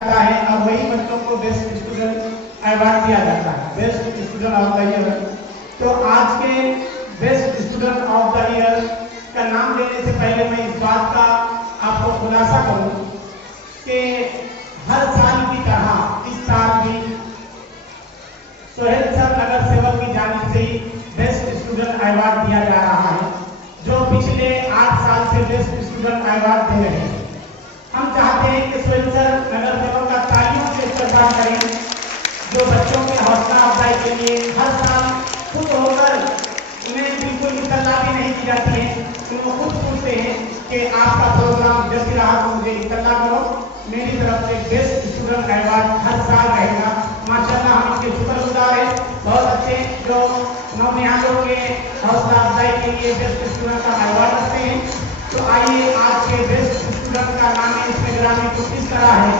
जाता है और वही बच्चों को बेस्ट स्टूडेंट अवार्ड दिया जाता है, best student of the year. तो आज के best student of the year का नाम लेने से पहले मैं इस बात का आपको खुलासा करूं कि हर साल की तरह इस साल भी सोहेल सर नगर सेवक की जानिब से ही बेस्ट स्टूडेंट अवार्ड दिया जा रहा है, जो पिछले 8 साल से बेस्ट स्टूडेंट अवार्ड दे रहे हैं। हम चाहते हैं कि सोहेल सर नगर सेवक का तालियों से इस्तेमाल करें, जो बच्चों के हौसला अफजाई के लिए हर साल खुद होकर उन्हें बिल्कुल इत्तला भी नहीं दी जाती है। उनको खुद पूछते हैं कि आपका प्रोग्राम जैसे रहा तो मुझे इत्तला करो। मेरी तरफ से बेस्ट स्टूडेंट अवार्ड हर साल रहेगा। माशाल्लाह हम इसके शुक्रगुजार हैं। बहुत अच्छे जो नौनिहालों के हौसला अफजाई के लिए बेस्ट स्टूडेंट का अवार्ड रखते हैं। तो आइए आज के बेस्ट स्टूडेंट का नाम इसमें गिराने को किस तरह है।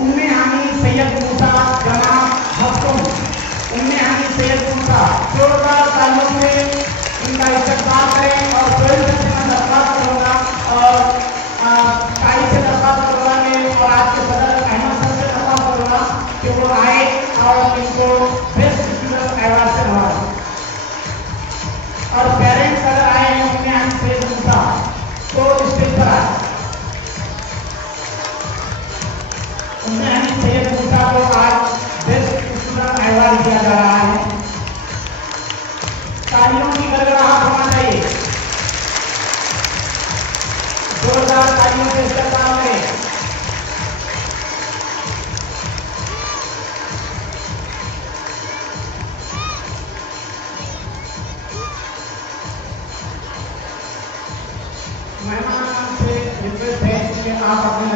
उम्मे हानी सैयद मूसा जमा हफ्तों, उम्मे हानी सैयद मूसा, जोरदार तालियों से इनका इस्तेमाल करें और सोहेल सर से मैं दरख्वास्त करूँगा और ताई से दरख्वास्त करूँगा और आज के सदर अहमद सर से दरख्वास्त करूँगा कि वो आए और इनको बेस्ट स्टूडेंट अवार्ड से नवाजें। और पेरेंट्स अगर आए हैं उम्मे हानी सैयद मूसा तो स्टेज पर आए। उम्मे हानी सैयद मूसा को आज बेस्ट स्टूडेंट अवार्ड दिया जा रहा है। तालियों की गड़गड़ाहट होना चाहिए, जोरदार तालियों से इस्तेमाल करें। मेहमान से रिक्वेस्ट है कि आप अपने